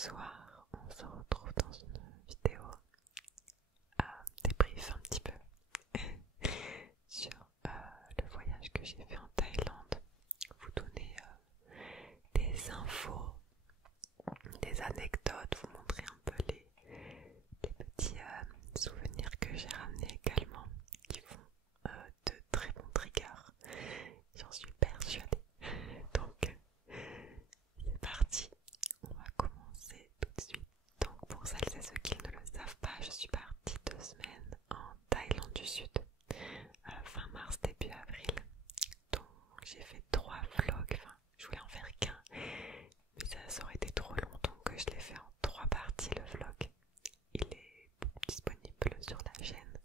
soir, on se retrouve dans une vidéo débrief un petit peu sur le voyage que j'ai fait en Thaïlande. Vous donner des infos, des anecdotes, vous montrer un peu les petits souvenirs que j'ai ramenés également, qui font de très bons triggers, j'en suis persuadée. Donc c'est parti, on va commencer tout de suite. Donc pour celles et ceux qui ne le savent pas, je suis partie 2 semaines en Thaïlande du Sud, fin mars, début avril. Donc j'ai fait 3 vlogs, enfin je voulais en faire qu'un, mais ça aurait été trop long, donc je l'ai fait en 3 parties le vlog. Il est disponible sur la chaîne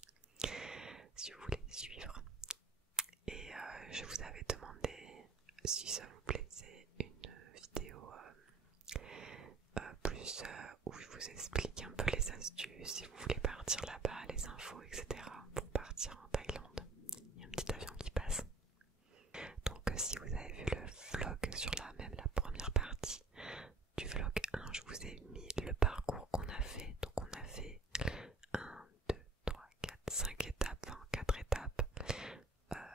si vous voulez suivre. Et je vous avais demandé si ça vous plaisait une vidéo plus où je vous explique un peu les astuces si vous voulez partir là-bas, les infos, etc. pour partir en Thaïlande. Il y a un petit avion qui passe. Donc si vous avez vu le vlog sur la première partie du vlog 1, je vous ai mis le parcours qu'on a fait. Donc on a fait 1, 2, 3, 4, 5 étapes, enfin 4 étapes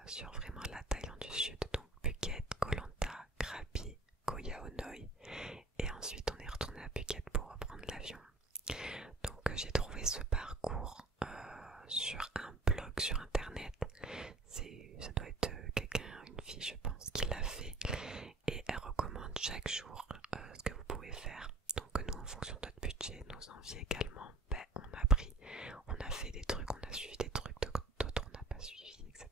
sur vraiment la Thaïlande du Sud. Donc Phuket, Koh Lanta, Krabi, Koh Yao Noi. Et ensuite on est retourné à Phuket pour reprendre l'avion. Donc j'ai trouvé ce parcours sur un blog sur internet. Ça doit être quelqu'un, une fille je pense, qui l'a fait. Et elle recommande chaque jour ce que vous pouvez faire. Donc nous, en fonction de notre budget, nos envies également, on a fait des trucs, on a suivi des trucs, d'autres on n'a pas suivi, etc.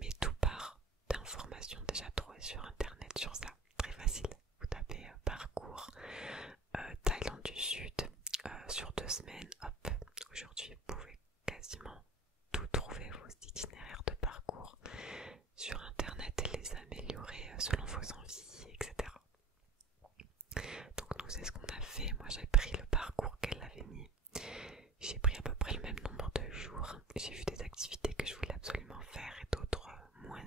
Mais tout part d'informations déjà trouvées sur internet sur ça. Très facile. Vous tapez parcours Thaïlande du Sud sur 2 semaines. Hop, aujourd'hui vous pouvez quasiment tout trouver, vos itinéraires de parcours sur internet et les améliorer selon vos envies, etc. Donc nous c'est ce qu'on a fait. Moi j'ai pris le parcours qu'elle avait mis. J'ai pris à peu près le même nombre de jours. J'ai vu des activités que je voulais absolument faire et d'autres moins.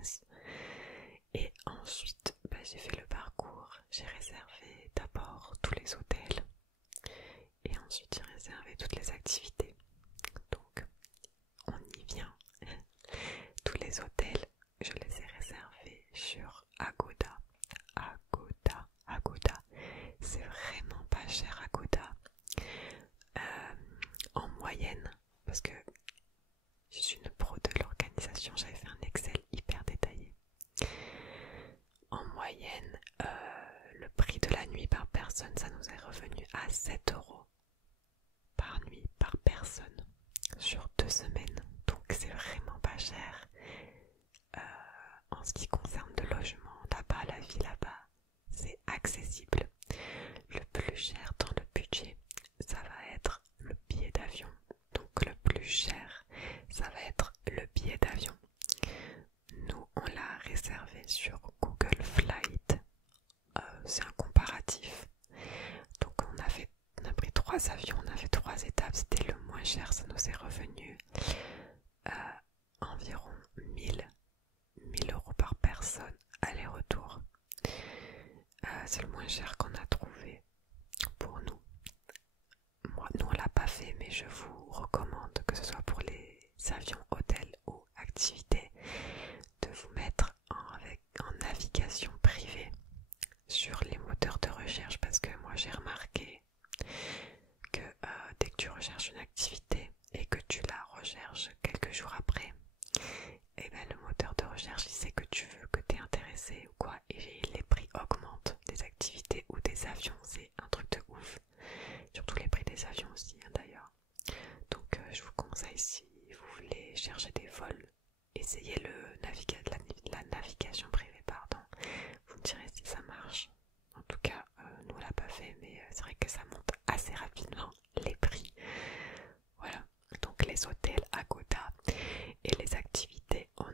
Et ensuite j'ai fait le parcours. J'ai réservé d'abord tous les hôtels et ensuite j'ai réservé toutes les activités. Donc on y vient. Tous les hôtels, je les ai réservés sur Agoda. Agoda. C'est vraiment pas cher Agoda. En moyenne, parce que je suis une pro de l'organisation, j'avais fait un Excel hyper détaillé. En moyenne, le prix de la nuit par personne, ça nous est revenu à 7 € par nuit par personne sur 2 semaines. Donc c'est vraiment pas cher. En ce qui concerne le logement là-bas, la vie là-bas, c'est accessible. Le plus cher dans le budget, ça va être le billet d'avion. Donc le plus cher, ça va être le billet d'avion. Nous, on l'a réservé sur Google Flight. C'est un comparatif. Donc on a pris 3 avions, on a fait 3 étapes. C'était le moins cher, ça nous est revenu environ 1000 € par personne, aller-retour. C'est le moins cher qu'on a trouvé pour nous. Nous on l'a pas fait, mais je vous recommande, que ce soit pour les avions, hôtels ou activités, de vous mettre en navigation privée sur les moteurs de recherche, parce que moi j'ai remarqué que dès que tu recherches une activité et que tu la recherches quelques jours après, et le moteur de recherche il sait que tu veux, que tu es intéressé ou quoi, et les prix augmentent des activités ou des avions. C'est un truc de ouf, surtout les prix des avions aussi d'ailleurs. Donc je vous conseille, si vous voulez chercher des vols, essayez la navigation privée, pardon. Vous me direz si ça marche. En tout cas nous on l'a pas fait, mais c'est vrai que ça monte assez rapidement les prix. Voilà, donc les hôtels Agoda et les activités on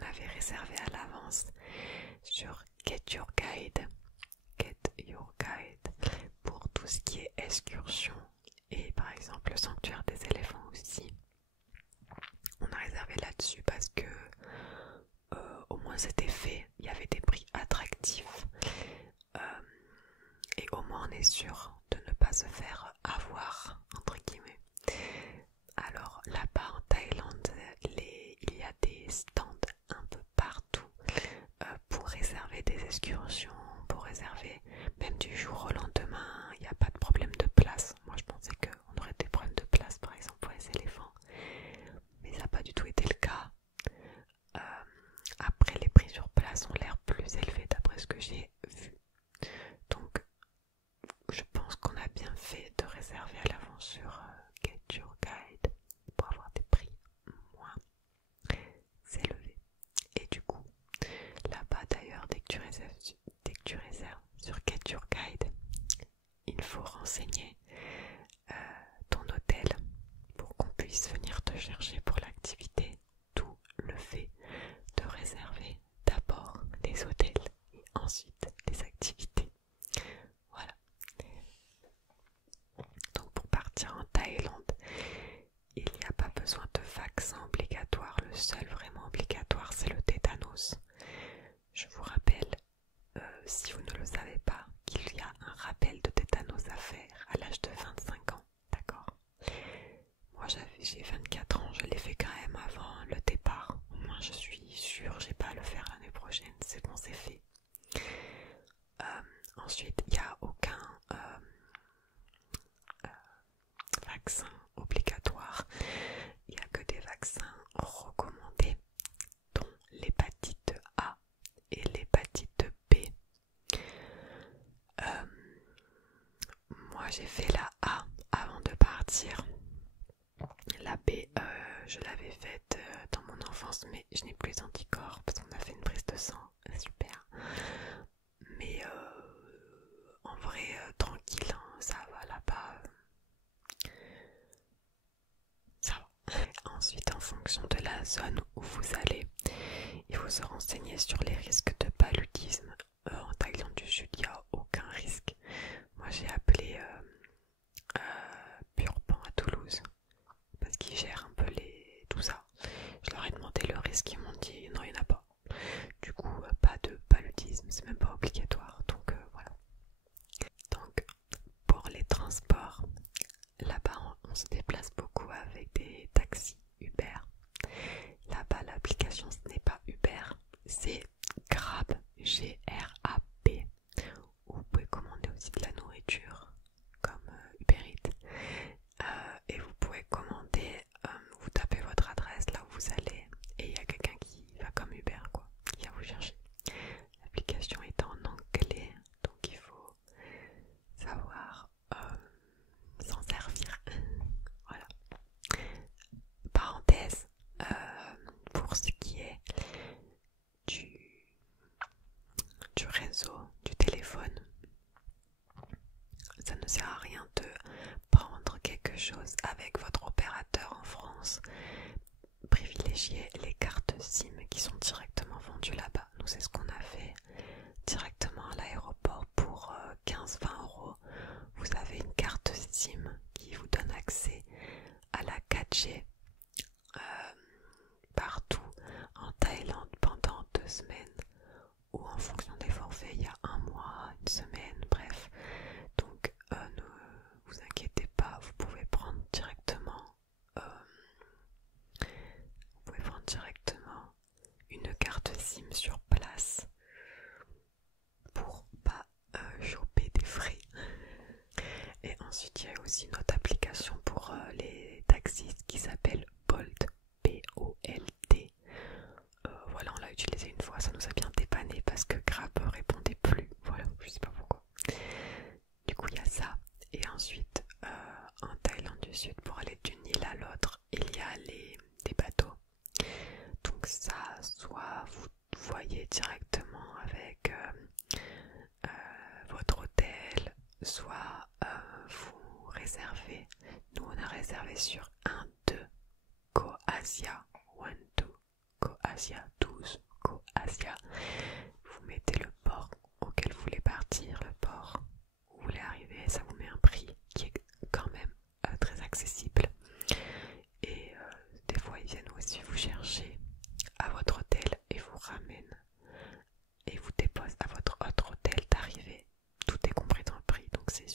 avait réservé à l'avance sur Get Your Guide pour tout ce qui est excursion et par exemple le sanctuaire des éléphants aussi. On a réservé là-dessus parce que au moins c'était fait, il y avait des prix attractifs et au moins est sûr de ne pas se faire avoir, entre guillemets. Alors là-bas en Thaïlande, il y a des stands un peu partout pour réserver des excursions, pour réserver même du jour au lendemain. Il n'y a pas de problème de place. Moi je pensais qu'on aurait des problèmes de place par exemple pour les éléphants, mais ça n'a pas du tout été le cas. Après, les prix sur place ont l'air plus élevés d'après ce que j'ai vu. Donc je pense qu'on a bien fait de réserver à l'avance sur Get Your Guide pour avoir des prix moins élevés. Et du coup, là-bas d'ailleurs, dès que tu réserves sur Get Your Guide, il faut renseigner ton hôtel pour qu'on puisse venir te chercher pour l'activité. D'où le fait de réserver d'abord les hôtels et ensuite les activités. Voilà. Donc pour partir en Thaïlande, il n'y a pas besoin de vaccin obligatoire. Le seul vraiment obligatoire, c'est le tétanos. Je vous rappelle, si vous ne le savez pas, qu'il y a un rappel de tétanos à faire à l'âge de 25 ans. D'accord? Moi j'ai 24 ans, je l'ai fait quand même avant le départ. Au moins je suis sûre, j'ai pas à le faire l'année prochaine. C'est bon, c'est fait. Ensuite, il n'y a aucun vaccin obligatoire. Il n'y a que des vaccins recommandés, dont l'hépatite A et l'hépatite B. Moi j'ai fait la A avant de partir. La B, je l'avais faite dans mon enfance, mais je n'ai plus d'anticorps parce qu'on a fait une prise de sang. Super. Mais en vrai, tranquille, hein, ça va là-bas. Ça va. Ensuite, en fonction de la zone où vous allez, il faut se renseigner sur les risques de paludisme. En Thaïlande du Sud, il n'y a aucun risque. Moi, j'ai appelé Purpan à Toulouse parce qu'ils gèrent un peu tout ça. Je leur ai demandé le risque, ils m'ont dit non, il n'y en a pas. Du coup, pas de paludisme, c'est même pas obligatoire. Donc voilà. Donc pour les transports, là-bas on se déplace beaucoup avec des taxis Uber. Là-bas l'application ce n'est pas Uber, c'est Grab, G-R-A-B. Vous pouvez commander aussi de la nourriture comme Uber Eats. Et vous pouvez commander, vous tapez votre adresse là où vous allez et il y a quelqu'un qui va comme Uber quoi, qui va vous chercher. L'application est en anglais, donc il faut savoir s'en servir. Voilà. Parenthèse, pour ce qui est du réseau, du téléphone, ça ne sert à rien de prendre quelque chose avec votre opérateur en France. Privilégiez les cartes SIM qui sont directement vendues là-bas. Nous c'est ce qu'on a fait directement à l'aéroport pour 15-20 €. Vous avez une carte SIM qui vous donne accès à la 4G partout en Thaïlande pendant 2 semaines ou en fonction des forfaits il y a 1 mois, 1 semaine, bref. Donc ne vous inquiétez pas, vous pouvez prendre directement une carte SIM sur place pour pas choper des frais. Et ensuite il y a aussi une autre application pour les taxis qui s'appelle Bolt, P-O-L-T. Voilà, on l'a utilisé une fois, ça nous a bien dépanné parce que Grab répondait plus. Voilà, je sais pas pourquoi. Du coup il y a ça. Et ensuite en Thaïlande du Sud, pour aller d'une île à l'autre, il y a des bateaux. Donc ça, soit vous voyez directement avec votre hôtel, soit vous réservez. Nous on a réservé sur 1-2 Go Asia, 1-2 Go Asia 12 Go Asia. Vous mettez le port auquel vous voulez partir, le port où vous voulez arriver, ça vous met un prix qui est quand même très accessible. Et des fois ils viennent aussi vous chercher à votre hôtel et vous ramènent et vous déposent à votre autre hôtel d'arrivée. Tout est compris dans le prix, donc c'est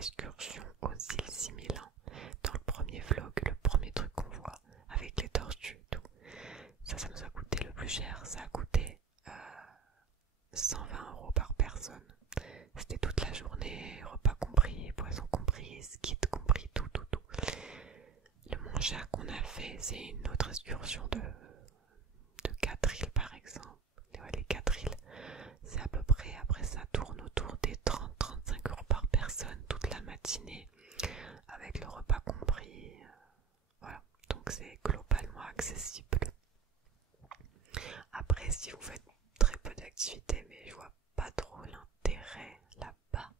l'excursion aux îles 6001. Dans le premier vlog, le premier truc qu'on voit avec les tortues et tout. Ça nous a coûté le plus cher. Ça a coûté 120 € par personne. C'était toute la journée, repas compris, boissons comprises, kit compris, tout. Le moins cher qu'on a fait, c'est une autre excursion de 4 îles par exemple. Les 4 îles, c'est à peu près, après ça tourne autour des 30-35 € par personne toute la matinée, avec le repas compris. Voilà, donc c'est globalement accessible. Après, si vous faites très peu d'activités, mais je vois pas trop l'intérêt là-bas.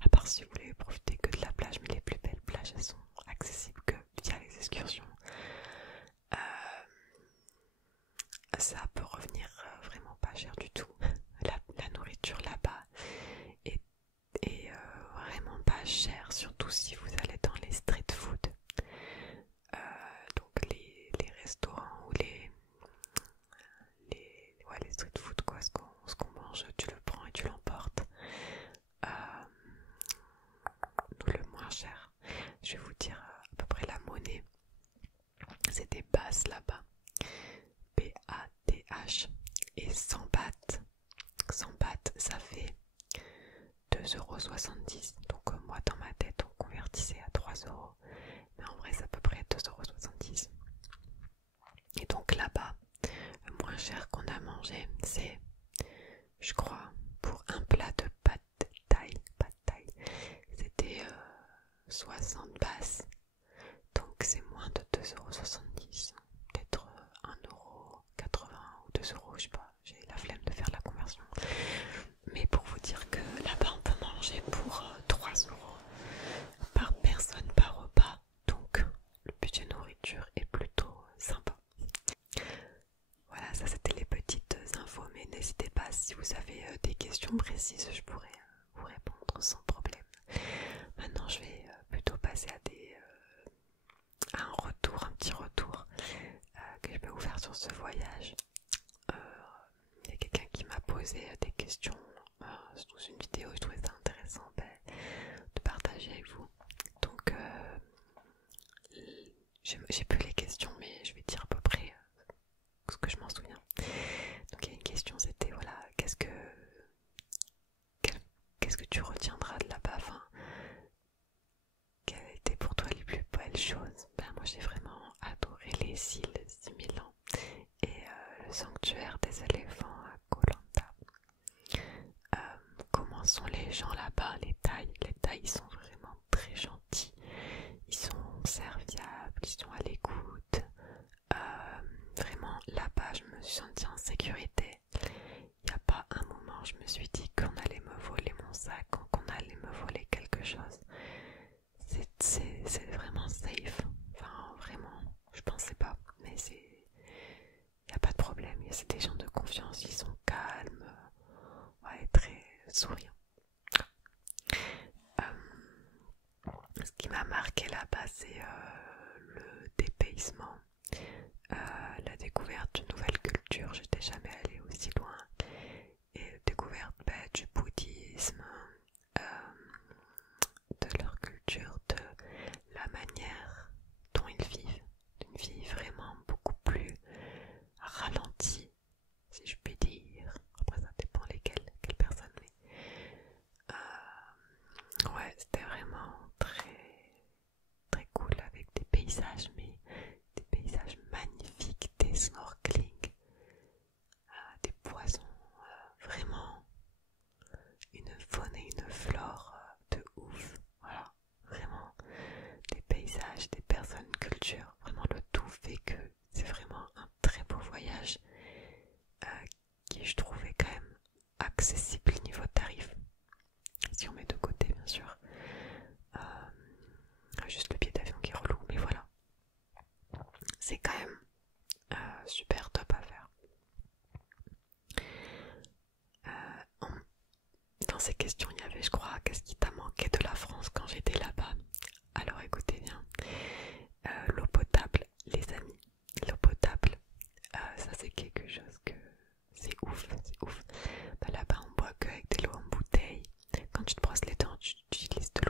À part si vous voulez profiter que de la plage, mais les plus belles plages, elles sont accessibles que via les excursions. Ça peut revenir vraiment pas cher du tout. La nourriture là-bas est vraiment pas chère, surtout si vous allez dans les street food. Donc les restaurants ou les street food, quoi, ce qu'on mange, tu le prends et tu l'emportes. Le moins cher, je vais vous dire à peu près la monnaie. C'est des bahts là-bas. BATH. Et 100 bahts. 100 bahts, ça fait 2,70 €. Donc moi dans ma tête on convertissait à 3 €. Mais en vrai c'est à peu près 2,70 €. Et donc là-bas, le moins cher qu'on a mangé, c'est, je crois, pour un plat de pad thai, c'était 60 bahts. Donc c'est moins de 2,70 €. Peut-être 1,80 € ou 2 €, je sais pas. J'ai la flemme de faire la conversion. Mais pour vous dire que là-bas on peut manger pour 3 € par personne par repas. Donc le budget nourriture est plutôt sympa. Voilà, ça c'était les petites infos, mais n'hésitez pas si vous avez des questions précises, je pourrais vous répondre sans problème. Maintenant je vais plutôt passer à un petit retour que je vais vous faire sur ce voyage. Il y a quelqu'un qui m'a posé des questions sous une vidéo, je trouvais ça intéressant de partager avec vous. Donc j'ai plus les questions, mais je vais dire à peu près ce que je m'en souviens. Donc il y a une question, c'était voilà, qu'est-ce que tu retiendras de là-bas, enfin, quelles étaient pour toi les plus belles choses? Moi j'ai vraiment adoré les îles 6001 et le sanctuaire des éléphants à Koh Lanta. Comment sont les gens là-bas, les Thaïs ils sont vraiment très gentils, ils sont serviables, ils sont à l'écoute. Vraiment là-bas je me suis sentie en sécurité. Il n'y a pas un moment je me suis dit qu'on allait me voler mon sac, qu'on allait me voler quelque chose. C'est vraiment safe. Enfin vraiment, je pensais pas, mais il n'y a pas de problème. C'est des gens de confiance, ils sont calmes, ouais, très souriants. Ce qui m'a marqué là-bas, c'est le dépaysement, la découverte d'une nouvelle culture. J'étais jamais allée aussi loin. Et la découverte du bouddhisme, de leur culture, de la manière dont ils vivent, d'une vie vraiment beaucoup plus ralentie, si je puis dire. Après ça dépend quelles personnes, mais ouais, c'était vraiment très cool, avec des paysages, mais des paysages magnifiques, des snorkeling, des poissons, vraiment une faune et une flore de ouf. Voilà, vraiment des paysages, des personnes, une culture, vraiment le tout fait que c'est vraiment un très beau voyage qui je trouvais quand même accessible niveau tarif, si on met de côté bien sûr juste le billet d'avion qui est relou, mais voilà, c'est quand même super top à faire. Dans ces questions il y avait, je crois, qu'est-ce qui t'a manqué de la France quand j'étais là-bas? Alors écoutez bien, l'eau potable les amis, l'eau potable, ça c'est quelque chose que c'est ouf. Là-bas on boit que avec de l'eau en bouteille. Quand tu te brosses les dents tu utilises de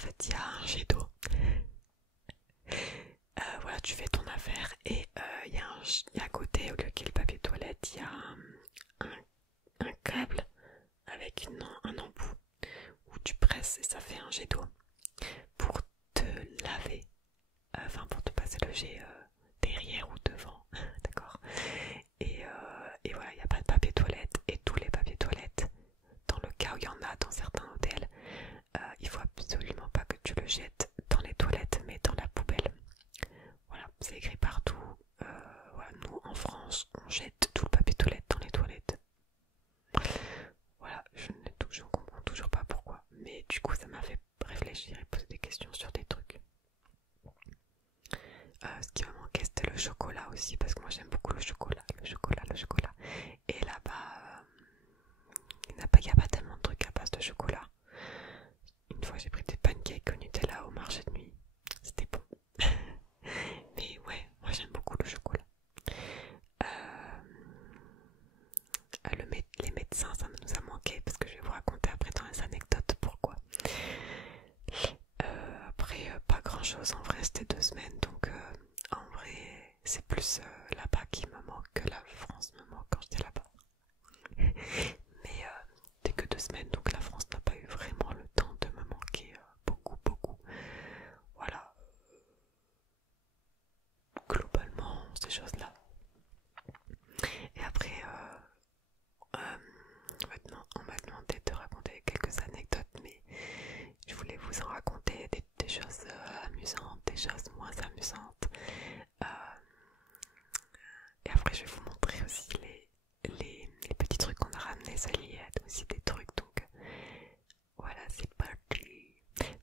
fait il y a un jet d'eau. Voilà, tu fais ton affaire et il y a à côté, au lieu qu'il y ait le papier toilette, il y a un câble avec un embout où tu presses et ça fait un jet d'eau pour te laver, pour te passer le jet derrière ou devant, d'accord. Et voilà, il n'y a pas de papier toilette et tous les papiers toilettes, dans le cas où il y en a dans certains hôtels, il faut absolument pas que tu le jettes dans les toilettes mais dans la poubelle. Voilà, c'est écrit partout. Voilà, nous en France, on jette tout le papier toilette dans les toilettes. Voilà, je comprends toujours pas pourquoi. Mais du coup, ça m'a fait réfléchir et poser des questions sur des trucs. Ce qui me manquait, c'était le chocolat aussi, parce que moi j'aime beaucoup le chocolat. Et là-bas, il n'y a pas tellement de trucs à base de chocolat. Une fois, j'ai pris des pancakes au Nutella au marché de nuit. C'était bon. Mais ouais, moi j'aime beaucoup le chocolat. Les médecins, ça nous a manqué parce que je vais vous raconter après dans les anecdotes pourquoi. Après, pas grand chose en vrai, c'était 2 semaines donc en vrai, c'est plus là-bas qui me manque que la France me manque quand j'étais là-bas. Mais c'était que 2 semaines donc la France n'a pas eu vraiment le temps de me manquer beaucoup. Voilà, globalement, ces choses-là. Et après, maintenant, on m'a demandé de raconter quelques anecdotes, mais je voulais vous en raconter des choses amusantes, des choses moins amusantes. Et après, je vais vous montrer aussi les petits trucs qu'on a ramenés. Ça y est, aussi des trucs. Donc, voilà, c'est parti.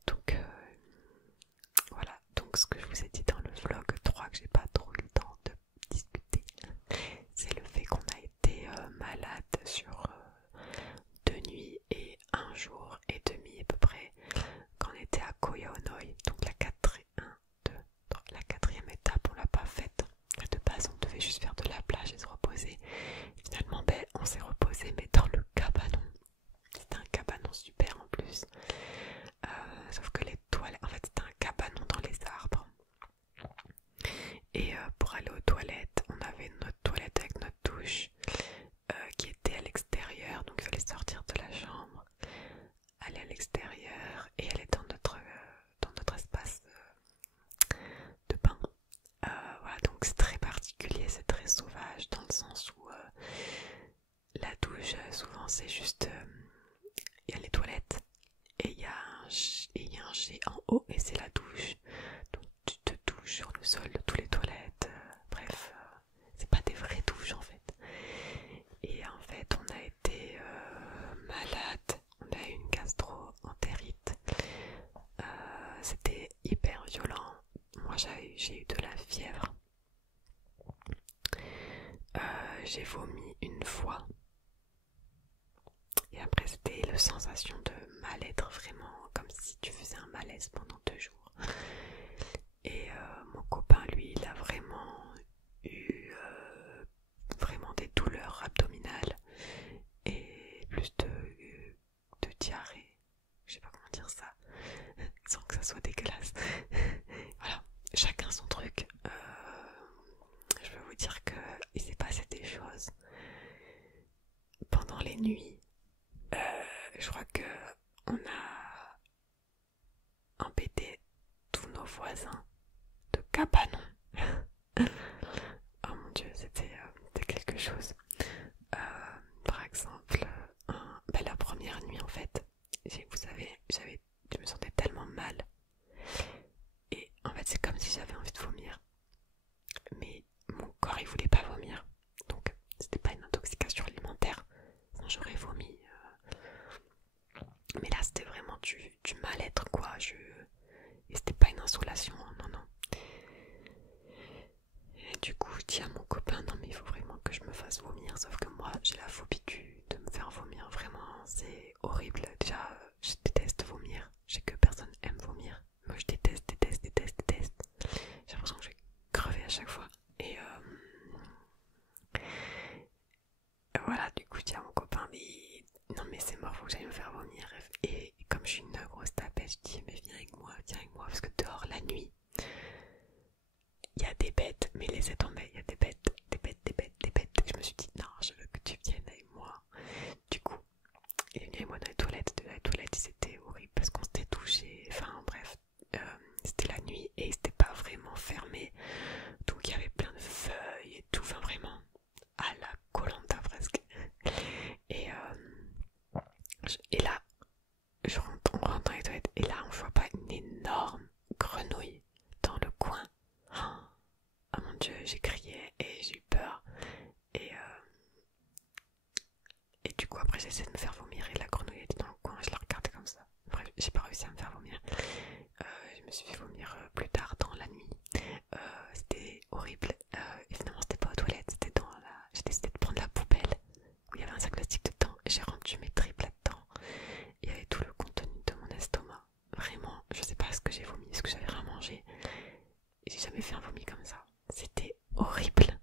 Donc, voilà. Donc, ce que je vous ai dit dans le vlog 3, que j'ai pas trop eu le temps de discuter, c'est le fait qu'on a été malade sur 2 nuits et 1 jour et demi à peu près quand on était à Koh Yao-noi. Donc la quatrième étape on l'a pas faite. De base on devait juste faire de la plage et se reposer. Finalement on s'est reposé mais dans le cabanon. C'était un cabanon super en plus. Sauf que les toilettes, en fait c'était un cabanon dans les arbres. Et pour aller aux toilettes, on avait notre toilette avec notre douche qui était à l'extérieur, donc il fallait sortir de la chambre, aller à l'extérieur et aller dans notre espace de bain. Voilà, donc c'est très particulier, c'est très sauvage dans le sens où la douche, souvent c'est juste, il y a les toilettes et il y a un jet en haut et c'est la douche. Donc tu te douches sur le sol de toutes les toilettes. Bref, c'est pas des vraies douches en fait. Et en fait, on a été malade, on a eu une gastro-entérite. C'était hyper violent. Moi, j'ai eu de la fièvre. J'ai vomi une fois. Et après, c'était la sensation de mal-être, vraiment comme si tu faisais un malaise pendant 2 jours. Et mon copain, lui, il a vraiment eu vraiment des douleurs abdominales et plus de diarrhée. Je sais pas comment dire ça sans que ça soit dégueulasse. Voilà, chacun son truc. Je peux vous dire que il s'est passé des choses pendant les nuits. Je crois que on a embêté tous nos voisins de cabanon. Oh mon dieu, c'était quelque chose. Par exemple, la première nuit en fait, vous savez, je me sentais tellement mal. Et en fait, c'est comme si j'avais envie de vomir. Mais mon corps, il voulait pas vomir. Donc, c'était pas une intoxication alimentaire. Sinon, j'aurais vomi. Mais là, c'était vraiment du mal-être, quoi. Et c'était pas une insolation, non. Et du coup, je dis à mon copain, non mais il faut vraiment que je me fasse vomir. Sauf que moi, j'ai la phobie de me faire vomir. Vraiment, c'est horrible. Déjà, je déteste vomir. Je sais que personne aime vomir. Moi, je déteste. J'ai l'impression que je vais crever à chaque fois. Et voilà, du coup, je dis à mon copain, mais non mais c'est mort, faut que j'aille me faire vomir. Et comme je suis une grosse tapette, je dis, mais viens avec Dieu, j'ai crié et j'ai eu peur. Et, et du coup après j'ai essayé de me faire vomir et la grenouille était dans le coin, je la regardais comme ça. Bref, j'ai pas réussi à me faire vomir. Je me suis fait vomir plus tard dans la nuit. C'était horrible. Et finalement c'était pas aux toilettes, c'était dans la... J'ai décidé de prendre la poubelle où il y avait un sac plastique dedans et j'ai rendu mes tripes là-dedans. Il y avait tout le contenu de mon estomac. Vraiment, je sais pas ce que j'ai vomi, ce que j'avais rien mangé. Et j'ai jamais fait un vomi comme ça. C'était horrible.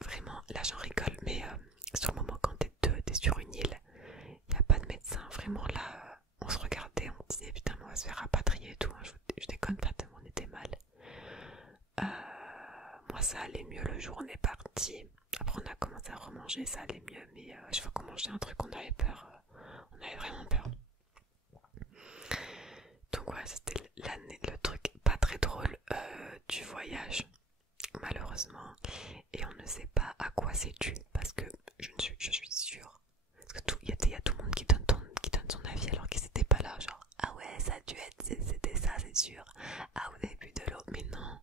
Vraiment, là j'en rigole, mais sur le moment quand t'es sur une île, il n'y a pas de médecin. Vraiment là, on se regardait, on disait putain, on va se faire rapatrier et tout. Hein. Je déconne pas tellement on était mal. Moi ça allait mieux le jour où on est parti. Après on a commencé à remanger, ça allait mieux. Mais chaque fois qu'on mangeait un truc, on avait peur. On avait vraiment peur. Donc voilà, c'était le truc pas très drôle du voyage, malheureusement. Et on ne sait pas à quoi c'est dû, parce que je suis sûre. Parce que il y a tout le monde qui donne son avis alors qu'ils n'étaient pas là. Genre, ah ouais, ça a dû être, c'était ça, c'est sûr. Ah, vous avez bu de l'eau. Mais non,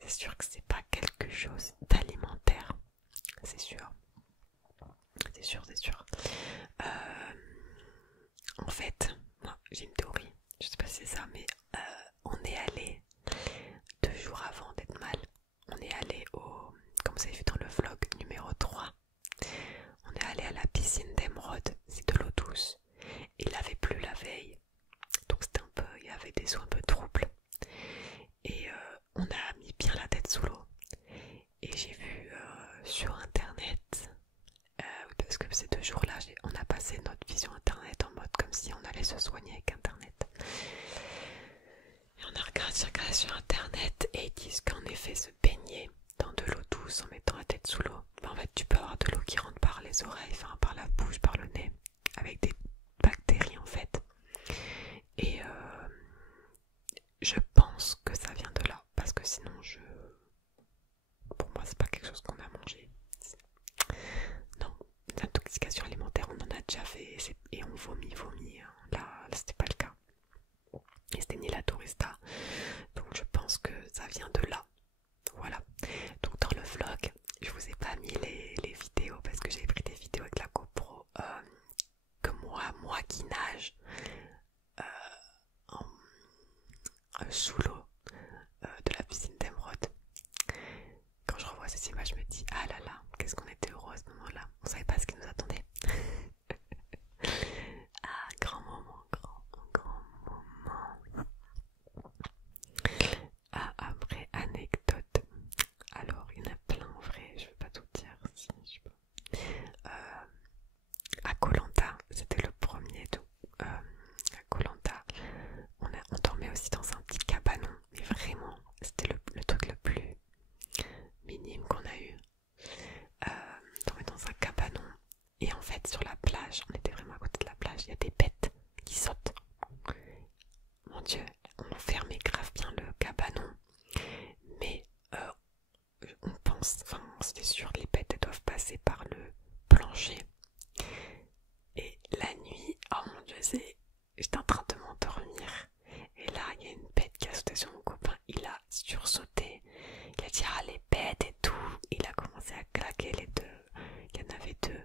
c'est sûr que c'est pas quelque chose d'alimentaire. C'est sûr. C'est sûr, c'est sûr. En fait, moi, j'ai une théorie. Je sais pas si c'est ça, mais on est allé 2 jours avant d'être mal. On est allé comme vous avez vu dans le vlog numéro 3, on est allé à la piscine d'Émeraude, c'est de l'eau douce. Il avait plu la veille, donc c'était un peu, il y avait des eaux un peu troubles. Et on a mis bien la tête sous l'eau. Et j'ai vu sur internet, parce que ces 2 jours-là, on a passé notre vision internet en mode comme si on allait se soigner avec internet. Et on a regardé sur internet et ils disent qu'en effet se baigner dans de l'eau douce en mettant la tête sous l'eau, en fait tu peux avoir de l'eau qui rentre par les oreilles, enfin par la bouche, par le nez, avec des bactéries en fait. Et je pense que ça vient de là, parce que sinon pour moi c'est pas quelque chose qu'on a mangé. Non, l'intoxication alimentaire on en a déjà fait et on vomit. Là c'était pas le cas. Et c'était ni la tourista. Donc je pense que ça vient de là. Voilà. Donc dans le vlog, je vous ai pas mis les vidéos parce que j'ai pris des vidéos avec la GoPro que moi qui nage sous l'eau de la piscine d'Émeraude. Quand je revois ces images, je me dis ah là là, qu'est-ce qu'on était heureux à ce moment-là. On savait pas ce qui nous attendait. Ah, grand moment, grand moment. Ah, après, anecdote. Alors, il y en a plein en vrai, je vais pas tout dire. Si, je peux. À Koh Lanta, c'était le premier tout. À Koh Lanta, on dormait aussi dans un petit cabanon, mais vraiment, c'était le truc le plus minime qu'on a eu. On dormait dans un cabanon, et en fait, sur la plage, on était vraiment à côté de la plage, il y a des bêtes qui sautent. Mon Dieu, on fermait grave bien le cabanon, mais on pense, enfin, c'était sûr, les bêtes elles doivent passer par le plancher. Et la nuit, oh mon Dieu, j'étais en train de m'endormir. Et là, il y a une bête qui a sauté sur mon copain. Il a sursauté. Il a dit ah les bêtes et tout. Il a commencé à claquer les deux. Il y en avait 2.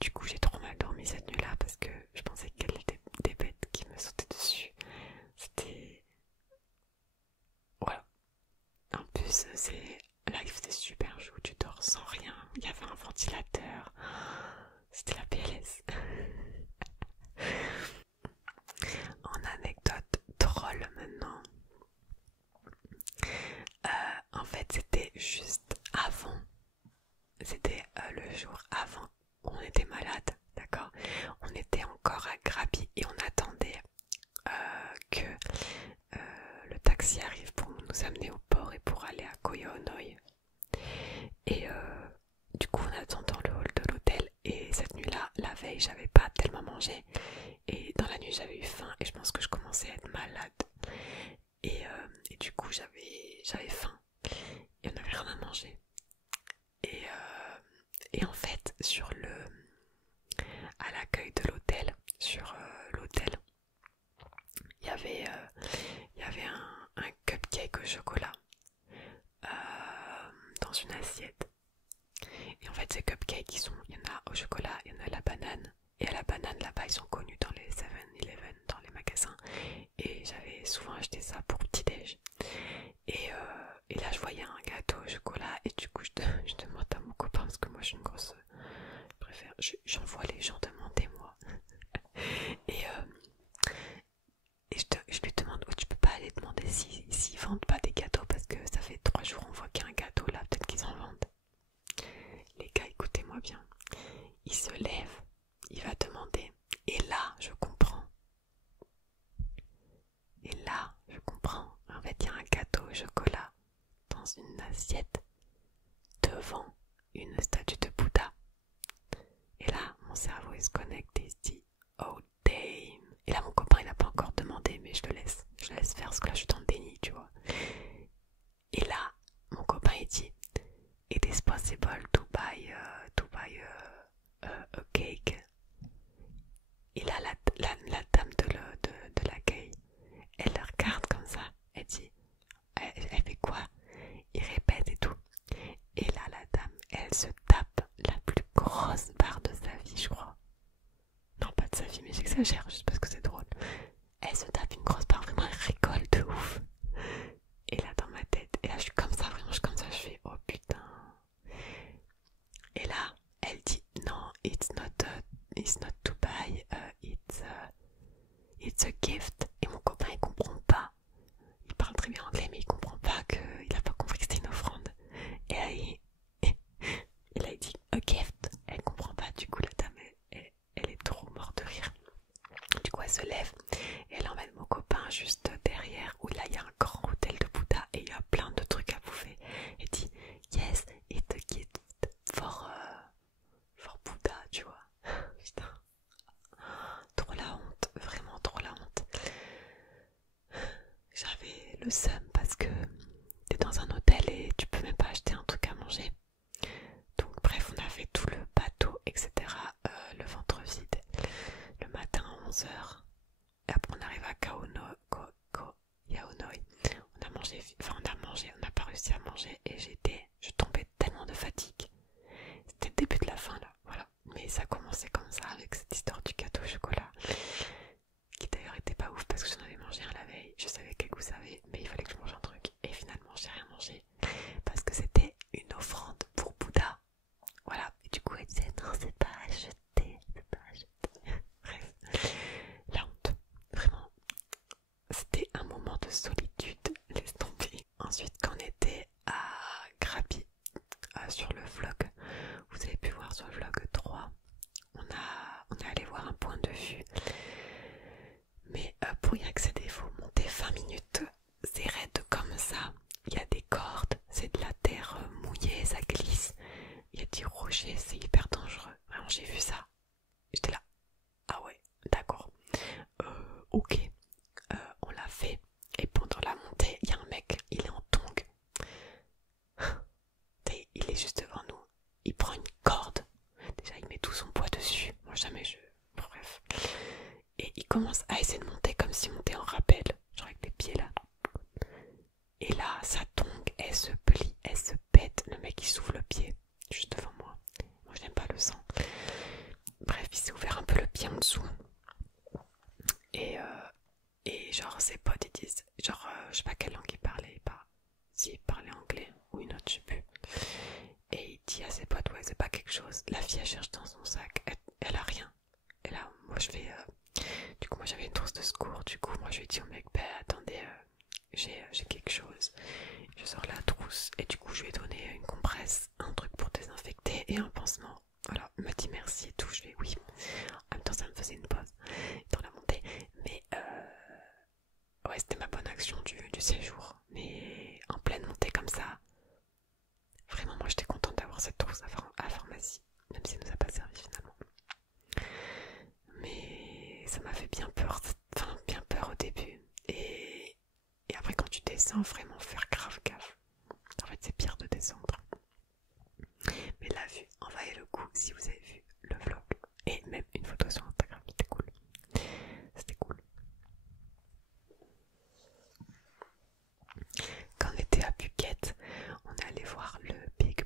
Du coup, j'ai trop mal dormi cette nuit-là parce que je pensais qu'il y avait des bêtes qui me sautaient dessus. C'était... Voilà. En plus, là, il faisait super chaud. Tu dors sans rien. Il y avait un ventilateur. C'était la PLS. En anecdote drôle maintenant. En fait, c'était juste avant. C'était le jour avant où on était malade, d'accord. On était encore à Krabi et on attendait que le taxi arrive pour nous amener au port et pour aller à Koh Honoi. Et du coup, on attend dans le hall de l'hôtel. Et cette nuit-là, la veille, j'avais pas tellement mangé. Et dans la nuit, j'avais eu faim et je pense que je commençais à être malade. Et du coup, j'avais faim. Et on n'avait rien à manger. Et en fait, à l'accueil de l'hôtel, sur l'hôtel, il y avait un cupcake au chocolat. une assiette. Et en fait ces cupcakes il y en a au chocolat, il y en a à la banane. Et à la banane là-bas ils sont connus dans les 7-Eleven, dans les magasins. Et j'avais souvent acheté ça pour petit déj. Et là je voyais un gâteau au chocolat et du coup je demande à mon copain parce que moi je suis une grosse... j'envoie les gens demander moi. Et, je lui demande où tu peux pas aller demander s'ils vendent pas des gâteaux parce que ça fait 3 jours on voit qu'il y a un gâteau là, peut-être qu'ils en vendent. Les gars, écoutez-moi bien. Il se lève, il va demander. Et là, je comprends. Et là, je comprends. En fait, il y a un gâteau au chocolat dans une assiette devant une statue de Bouddha. Et là, mon cerveau il se connecte et il se dit oh damn. Et là, mon copain il n'a pas encore demandé, mais je le laisse faire parce que là je suis dans le déni, tu vois. Et là, mon copain il dit it is possible to buy a cake. Et là, la dame de l'accueil, elle le regarde comme ça, elle dit, elle fait quoi? Il répète et tout. Et là, la dame, elle se tape la plus grosse barre de sa vie, je crois. Non, pas de sa vie, mais j'exagère juste parce que c'est drôle. Elle se tape une grosse barre, vraiment, elle rigole de ouf. Et là, dans ma tête, et là, je suis comme ça, vraiment, je suis comme ça, je fais, oh putain. Et là, elle dit, non, it's not to buy, it's a gift. Et mon copain, il comprend pas. Il parle très bien anglais, mais il comprend pas il a pas compris que c'était une offrande. Et là, il dit a gift. Elle comprend pas, du coup, la dame, elle est trop morte de rire. Du coup, elle se lève et elle emmène mon copain juste derrière où là, il y a un grand hôtel de Bouddha et il y a plein de trucs à bouffer. Elle dit yes, it's a gift for Bouddha, tu vois. Putain. Trop la honte, vraiment trop la honte. J'avais le seum parce que t'es dans un hôtel et tu peux même pas acheter un truc à manger. Donc bref, on a fait tout le bateau, etc. Le ventre vide. Le matin à 11h. Et après on arrive à Yaonoi. On n'a pas réussi à manger et je tombais tellement de fatigue. C'était le début de la fin là, voilà. Mais ça commençait comme ça avec cette histoire du gâteau au chocolat. Qui d'ailleurs était pas ouf parce que j'en avais mangé un la veille. Je savais quel goût ça avait, mais il fallait que je mange un truc. Et finalement, j'ai rien mangé parce que c'était une offrande pour Bouddha. Voilà. Et du coup, elle disait non, c'est pas acheté, c'est pas acheté. Bref, la honte. Vraiment, c'était un moment de solitude. Laisse tomber. Ensuite, quand on était à Krabi, sur le vlog, vous avez pu voir sur le vlog 3, on est allé voir un point de vue. Mais pour y accéder, il faut monter 20 minutes. C'est raide comme ça. Il y a des cordes, c'est de la terre mouillée, ça glisse. Il y a des rochers, c'est hyper dangereux. Vraiment, j'ai vu ça. J'étais là. Ah ouais, d'accord. Ok. On l'a fait. Et pendant la montée, il y a un mec, il est en tongs. Il est juste devant nous. Il prend une corde. Déjà, il met tout son poids dessus. Moi, jamais je... Bref. Et il commence à essayer de monter comme s'il montait en rappel, genre avec des pieds là. Et là, sa tongue, elle se plie, elle se pète. Le mec, il s'ouvre le pied, juste devant moi. Moi, je n'aime pas le sang. Bref, il s'est ouvert un peu le pied en dessous. Et genre, ses potes, ils disent, genre, je sais pas quelle langue il parlait, s'il parlait anglais ou une autre, je sais plus. Et il dit à ses potes, ouais, c'est pas quelque chose. La fille, elle cherche dans son sac, elle a rien. Et là, moi, je fais... Du coup, moi, j'avais une trousse de secours. Du coup, moi, je lui ai dit au mec, bah, attendez, j'ai quelque chose. Je sors la trousse. Et du coup, je lui ai donné une compresse, un truc pour désinfecter et un pansement. Voilà, il m'a dit merci et tout. Je fais oui. En même temps, ça me faisait une pause dans la montée. Mais, ouais, c'était ma bonne action du séjour. Mais en pleine montée comme ça, vraiment, moi, j'étais contente d'avoir cette trousse à la pharmacie. Même si elle nous a pas servi finalement. Mais ça m'a fait bien peur, bien peur au début. Et après quand tu descends, vraiment faire grave gaffe. En fait c'est pire de descendre. Mais la vue en valait le coup si vous avez vu le vlog. Et même une photo sur Instagram, c'était cool. C'était cool. Quand on était à Phuket, on est allé voir le Big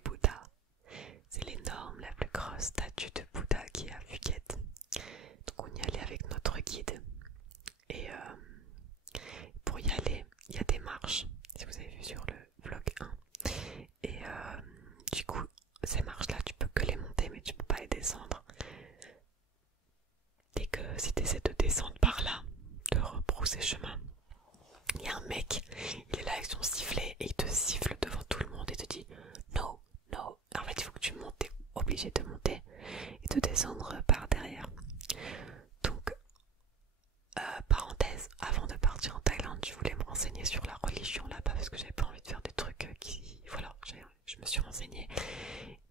ces chemins, il y a un mec, il est là avec son sifflet et il te siffle devant tout le monde et te dit no, no. En fait, il faut que tu montes, t'es obligé de monter et de descendre par derrière. Donc, parenthèse, avant de partir en Thaïlande, je voulais me renseigner sur la religion là-bas parce que j'avais pas envie de faire des trucs qui... Voilà, je me suis renseignée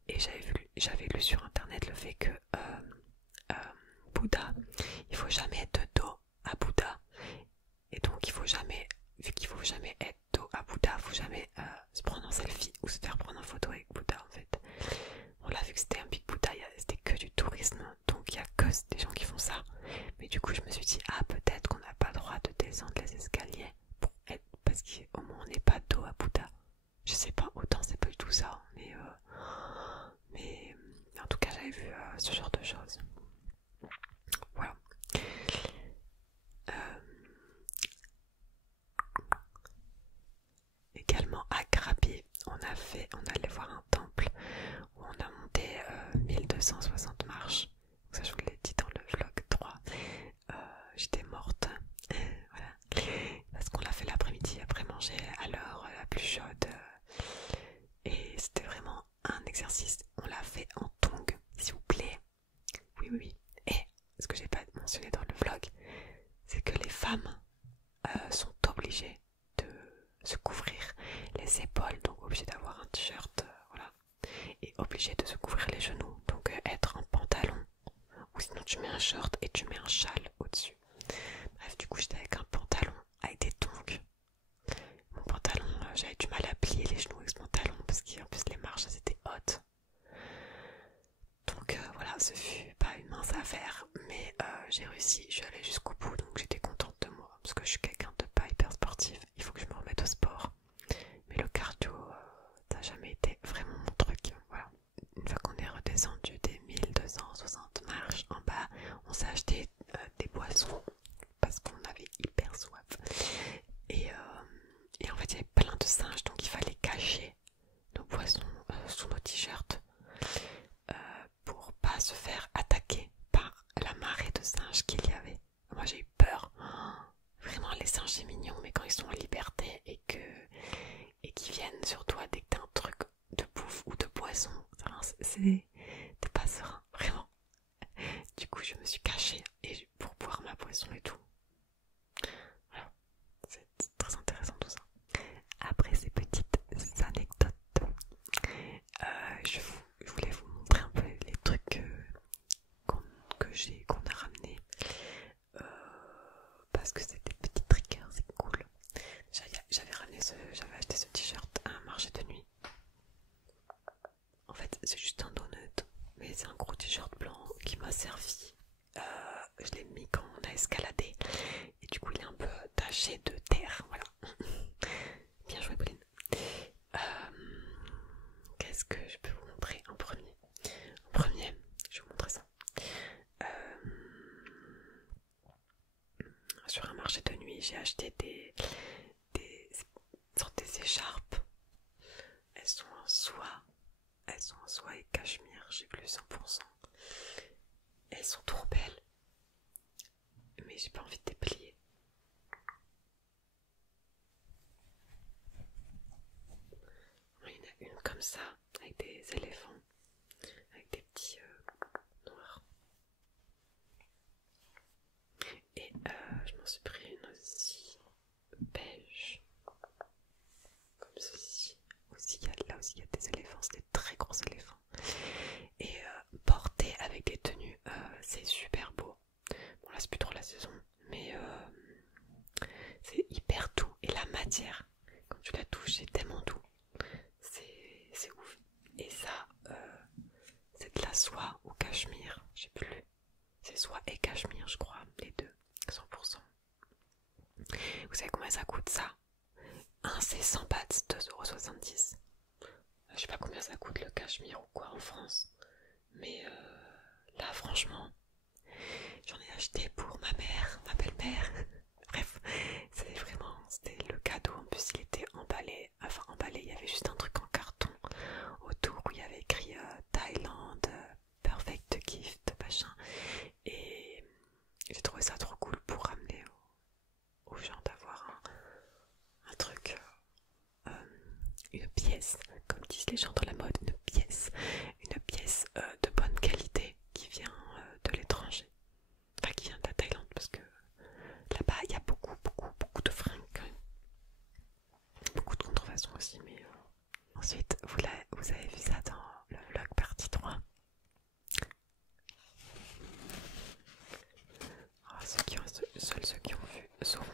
et j'avais lu sur internet le fait que Bouddha, il faut jamais être de dos à Bouddha. Et donc il faut jamais, vu qu'il faut jamais être dos à Bouddha, il faut jamais se prendre en selfie ou se faire prendre en photo avec Bouddha en fait. On l'a vu que c'était un Big Bouddha, c'était que du tourisme, donc il n'y a que des gens qui font ça. Mais du coup je me suis dit, ah peut-être qu'on n'a pas le droit de descendre les escaliers pour être, parce qu'au moins on n'est pas dos à Bouddha. Je sais pas, autant c'est pas du tout ça, mais en tout cas j'avais vu ce genre de choses. Voilà. Également à Krabi, on allait voir un temple où on a monté 1260 marches. Donc ça je vous l'ai dit dans le vlog 3. J'étais morte. Voilà. Parce qu'on l'a fait l'après-midi après manger à l'heure la plus chaude. Et c'était vraiment un exercice. On l'a fait en tongs, s'il vous plaît. Oui, oui, oui. Et ce que j'ai pas mentionné dans le vlog, c'est que les femmes sont obligées de se couvrir les épaules, donc obligées d'avoir un t-shirt, voilà, et obligées de se couvrir les genoux, donc être en pantalon, ou sinon tu mets un short et tu mets un châle au-dessus. Bref, du coup j'étais avec un pantalon avec des tongs. Mon pantalon, j'avais du mal à plier les genoux avec ce pantalon parce qu'en plus les marches c'était hautes. Donc voilà, ce fut pas une mince affaire, mais j'ai réussi, je suis allée jusqu'au bout, donc j'étais contente de moi, parce que je suis quelqu'un de pas hyper sportif, il faut que je me remette au sport. Mais le cardio, ça n'a jamais été vraiment mon truc, voilà. Une fois qu'on est redescendu des 1260 marches en bas, on s'est acheté des boissons, parce qu'on avait hyper soif. Et en fait il y avait plein de singes, donc il fallait cacher nos boissons sous nos t-shirts. Pour pas se faire attaquer par la marée de singes qu'il y avait. Moi j'ai eu peur. Vraiment les singes c'est mignon, mais quand ils sont en liberté et qu'ils viennent sur toi dès que t'as un truc de bouffe ou de boisson, t'es pas serein, vraiment. Du coup je me suis cachée pour boire ma boisson et tout. Voilà, c'est très intéressant tout ça. Après ces petites anecdotes, je voulais vous montrer un peu les trucs qu'on a ramenés parce que c'est des petits triggers, c'est cool. J'avais acheté ce t-shirt à un marché de nuit. En fait c'est juste un donut, mais c'est un gros t-shirt blanc qui m'a servi. Je l'ai mis quand on a escaladé et du coup il est un peu taché de terre, voilà. Bien joué Pauline. Qu'est-ce que je peux vous montrer en premier? Je vais vous montrer ça. Sur un marché de nuit, j'ai acheté des sortes des écharpes. Elles sont en soie et cachemire, j'ai plus 100%. Elles sont trop belles, mais j'ai pas envie de déplier. Il y en a une comme ça, avec des éléphants, avec des petits noirs. Et je m'en suis pris une aussi beige, comme ceci. Là aussi il y a des éléphants, c'est des très gros éléphants. Et porter avec des tenues, c'est super beau. Bon là c'est plus trop la saison, mais c'est hyper doux. Et la matière, quand tu la touches, c'est tellement doux. C'est ouf. Et ça, c'est de la soie ou cachemire, je sais plus. C'est soie et cachemire, je crois, les deux, 100%. Vous savez combien ça coûte ça? Un c'est 100 bahts, 2,70 €. Je sais pas combien ça coûte le cachemire ou quoi en France. Mais là franchement, j'en ai acheté pour ma mère, ma belle-mère. Bref, c'était le cadeau. En plus il était emballé, il y avait juste un truc en carton autour où il y avait écrit Thaïlande, Perfect Gift, machin. Et j'ai trouvé ça trop cool pour ramener aux pièce, comme disent les gens dans la mode, une pièce de bonne qualité qui vient de l'étranger, enfin qui vient de la Thaïlande, parce que là-bas il y a beaucoup de fringues quand même, beaucoup de contrefaçons aussi, mais ensuite vous avez vu ça dans le vlog partie 3. Oh, seuls ceux qui ont vu sauront.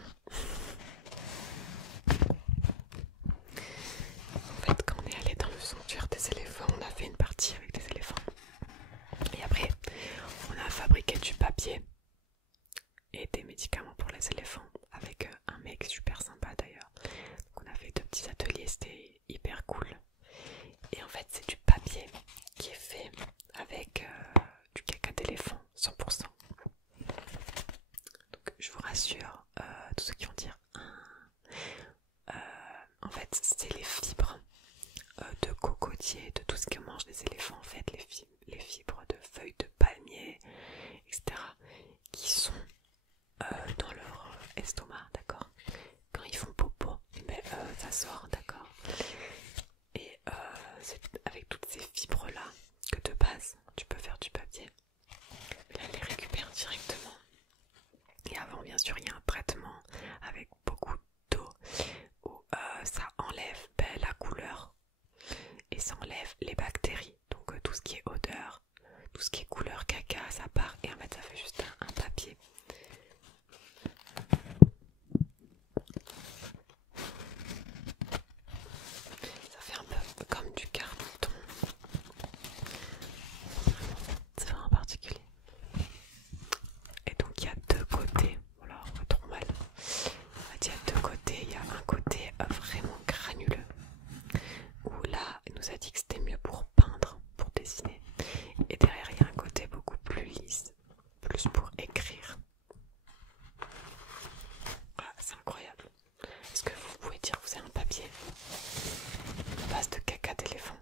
En fait, quand on est allé dans le sanctuaire des éléphants, on a fait une partie avec des éléphants. Et après, on a fabriqué du papier et des médicaments pour les éléphants avec un mec super sympa d'ailleurs. Donc on a fait 2 petits ateliers, c'était hyper cool. Et en fait, c'est du papier qui est fait avec du caca d'éléphant 100%. Donc je vous rassure, tous ceux qui vont dire en fait c'est les fibres de cocotier, de tout ce que mangent les éléphants, en fait les fibres de feuilles de palmier, etc., qui sont dans leur estomac, d'accord. Quand ils font popo, ben, ça sort, d'accord. Et c'est avec toutes ces fibres là que de base tu peux faire du papier. Mais là, les récupère directement. Et avant, bien sûr, il y a un traitement avec beaucoup d'eau où ça enlève la couleur et ça enlève les bactéries. Donc tout ce qui est odeur, tout ce qui est couleur caca, ça part et en fait ça fait juste un papier. Ça fait un peu comme du carton. C'est vraiment particulier. Et donc il y a 2 côtés. Voilà, on voit trop mal. En fait, il y a 2 côtés. Il y a un côté vraiment granuleux où là il nous a dit que c'était mieux pour peindre, pour dessiner. Et derrière il y a un côté beaucoup plus lisse, plus pour écrire. Voilà, c'est incroyable. Est-ce que vous pouvez dire que vous avez un papier à base de caca d'éléphant?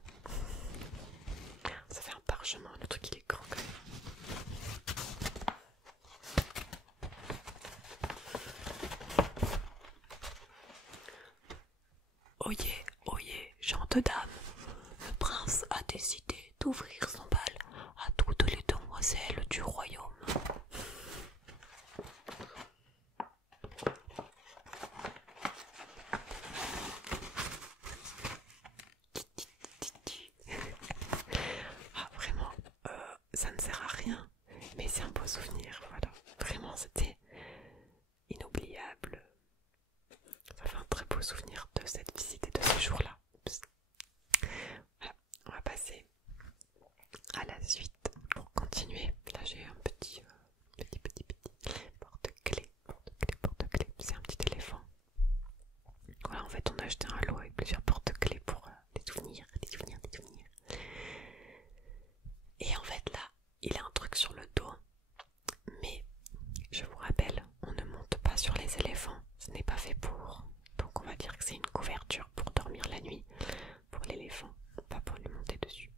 Ça fait un parchemin, le truc il est grand quand même. Oyez, oyez, gentes dames, le prince a décidé d'ouvrir son bal à toutes les demoiselles du royaume. Ah, vraiment, ça ne sert à rien, mais c'est un beau souvenir, voilà. Vraiment, c'était inoubliable. Ça fait un très beau souvenir de cette visite et de ces jours-là. Voilà, on va passer à la suite pour continuer. Là, j'ai un petit porte-clés. Porte-clés. C'est un petit éléphant. Voilà, en fait, on a acheté un lot avec plusieurs porte-clés pour des souvenirs. Et en fait, là, il a un truc sur le dos. Mais, je vous rappelle, on ne monte pas sur les éléphants. Ce n'est pas fait pour. Donc, on va dire que c'est une couverture pour dormir la nuit pour l'éléphant, pas pour lui monter dessus.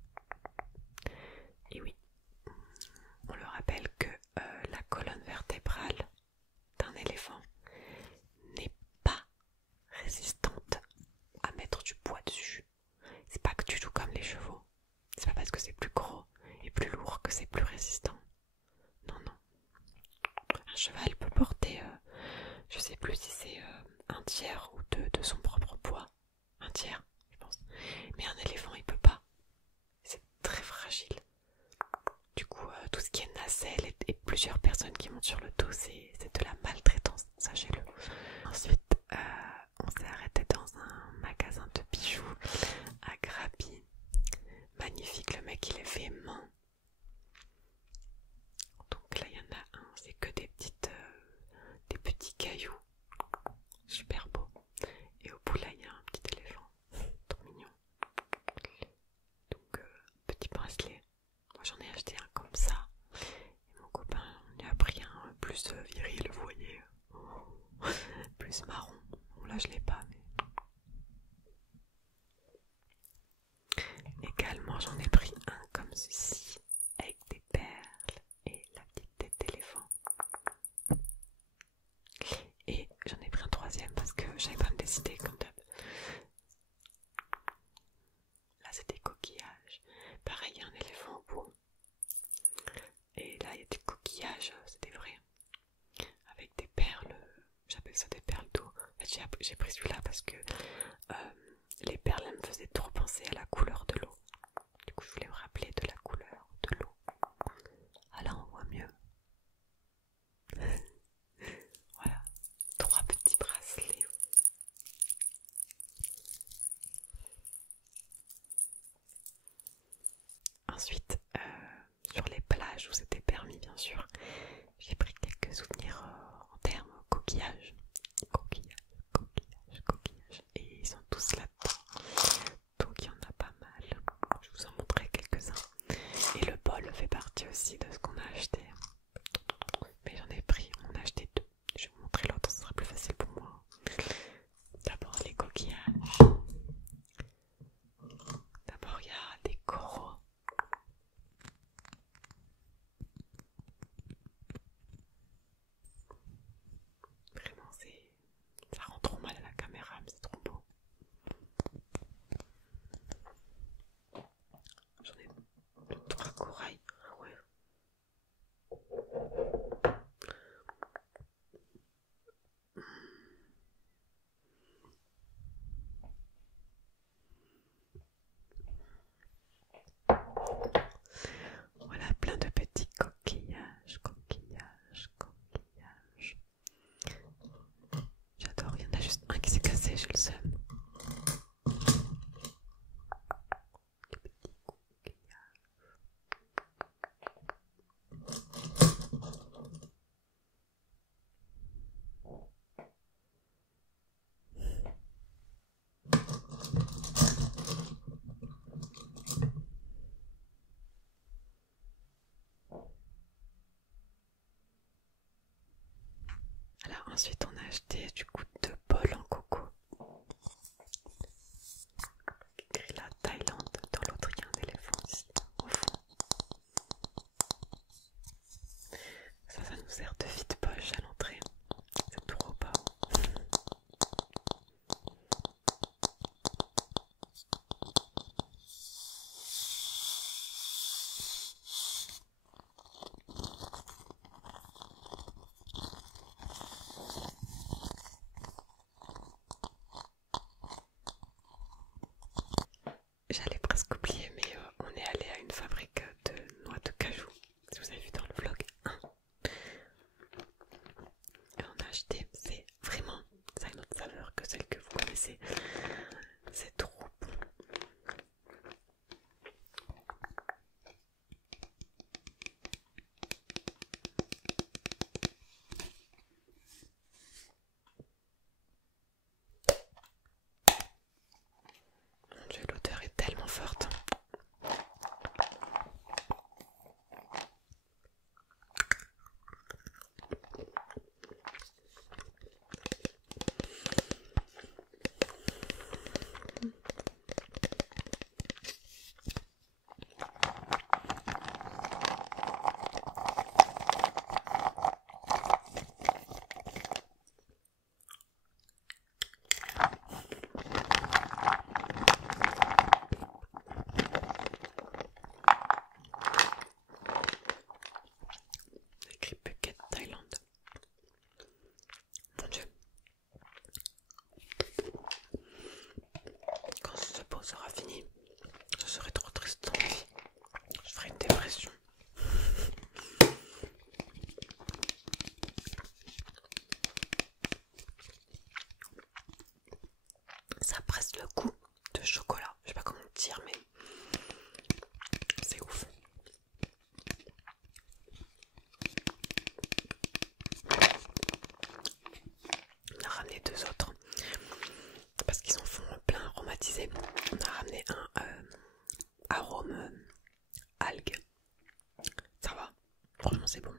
Et oui, on le rappelle que la colonne vertébrale d'un éléphant n'est pas résistante à mettre du poids dessus. C'est pas que du tout comme les chevaux. C'est pas parce que c'est plus gros et plus lourd que c'est plus résistant. Non. Un cheval peut porter, je sais plus si c'est un tiers ou deux de son propre poids. Un tiers, je pense. Mais un éléphant, il peut pas. C'est très fragile. Du coup, tout ce qui est nacelle et plusieurs personnes qui montent sur le dos, c'est de la maltraitance, sachez-le. Ensuite, on s'est arrêté dans un magasin de bijoux à Krabi. Magnifique, le mec il est fait main. Donc là il y en a un, c'est que des petits cailloux. Super beau. Et au bout là il y a un petit éléphant. Trop mignon. Donc petit bracelet. Moi j'en ai acheté un comme ça. Et mon copain on lui a pris un plus viril, vous voyez. Plus marron. Bon là je l'ai pas mais. Également j'en ai pris un comme ceci avec des perles et la petite tête d'éléphant. Et j'en ai pris un troisième parce que j'avais pas me décider comme d'hab. fait, j'ai pris celui-là parce que les perles me faisaient trop penser à la couleur de l'eau. Du coup, je voulais me rappeler de la couleur de l'eau. Ah là, on voit mieux. Voilà, 3 petits bracelets. Ensuite, sur les plages où c'était permis, bien sûr, j'ai pris quelques souvenirs en termes coquillage. Coquillage. Et ils sont tous là-dedans. Donc il y en a pas mal. Je vous en montrerai quelques-uns. Et le bol fait partie aussi de ce qu'on a acheté. Mais j'en ai pris, on a acheté 2. Je vais vous montrer l'autre, ce sera plus facile pour moi. D'abord les coquillages. D'abord il y a des coraux. Vraiment ça rend trop mal à la caméra, mais c'est trop beau. J'en ai 3 corails. Ah ouais. Voilà, plein de petits coquillages. J'adore, il y en a juste un qui s'est cassé, j'ai le seum. Alors ensuite on a acheté du coup 2 bols en coco. Écrit la Thaïlande, dans l'autre il y a un éléphant ici au fond. Ça nous sert de vide-poche à l'entrée. C'est trop beau. J'allais presque oublier, mais on est allé à une fabrique de noix de cajou, si vous avez vu dans le vlog 1. Et on a acheté, c'est vraiment, ça a une autre saveur que celle que vous connaissez. C'est trop bon. Mon Dieu, l'odeur est tellement forte. Écrit Phuket Thaïlande. Mon Dieu. Quand ce pot sera fini, je serai trop triste dans ma vie. Je ferai une dépression. Ça a presque le goût de chocolat. Je sais pas comment dire, mais c'est ouf. On a ramené 2 autres parce qu'ils en font plein aromatisé. On a ramené un arôme algue. Ça va, franchement c'est bon.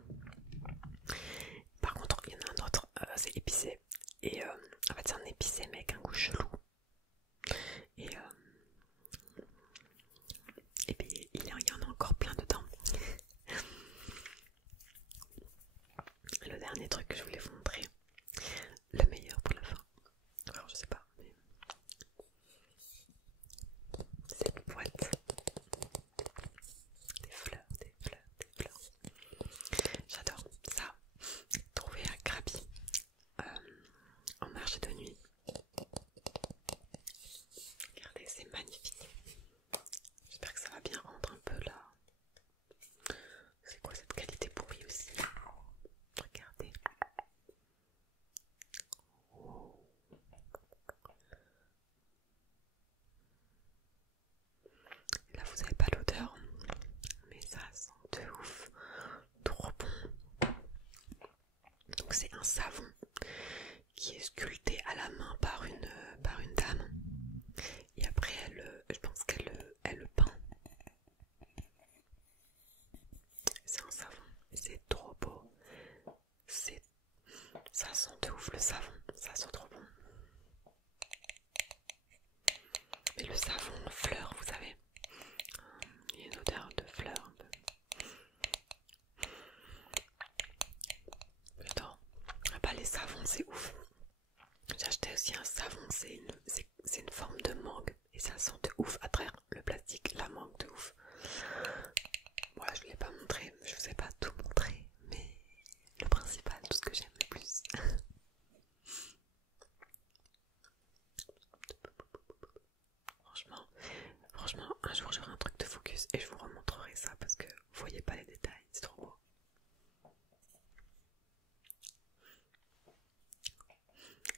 Par contre, il y en a un autre, c'est épicé. Et en fait, c'est un épicé mais avec un goût chelou. Et puis il y en a encore plein dedans. Le dernier truc que je voulais vous montrer, le meilleur pour la fin. Alors je sais pas, mais cette boîte. Des fleurs. J'adore ça. Trouvé à Krabi en marché de nuit. c'est un savon qui est sculpté à la main par une dame. Et après, je pense qu'elle le peint. C'est un savon. C'est trop beau. Ça sent de ouf le savon. Ça sent trop bon. Et le savon fleur, vous savez. Il y a une odeur de fleur un peu. J'adore. Ah bah les savons, c'est ouf. J'ai acheté aussi un savon, c'est une forme de mangue. Et ça sent de ouf à travers le plastique, la mangue de ouf. Moi je ne l'ai pas montré, je vous ai pas tout montré, mais le principal, tout ce que j'aime le plus. Franchement, un jour j'aurai un truc de focus et je vous remontrerai ça parce que vous voyez pas les détails, c'est trop beau.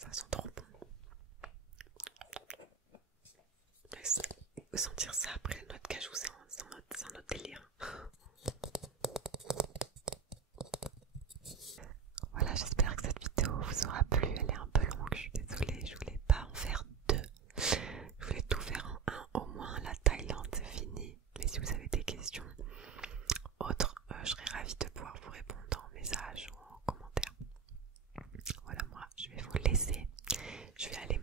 Ça sent trop bon. Sentir ça après notre cajou, c'est un autre délire. Voilà, j'espère que cette vidéo vous aura plu. Elle est un peu longue, je suis désolée, je voulais pas en faire deux. Je voulais tout faire en un, au moins la Thaïlande c'est fini. Mais si vous avez des questions autres, je serais ravie de pouvoir vous répondre en message ou en commentaire. Voilà, moi je vais vous laisser. Je vais aller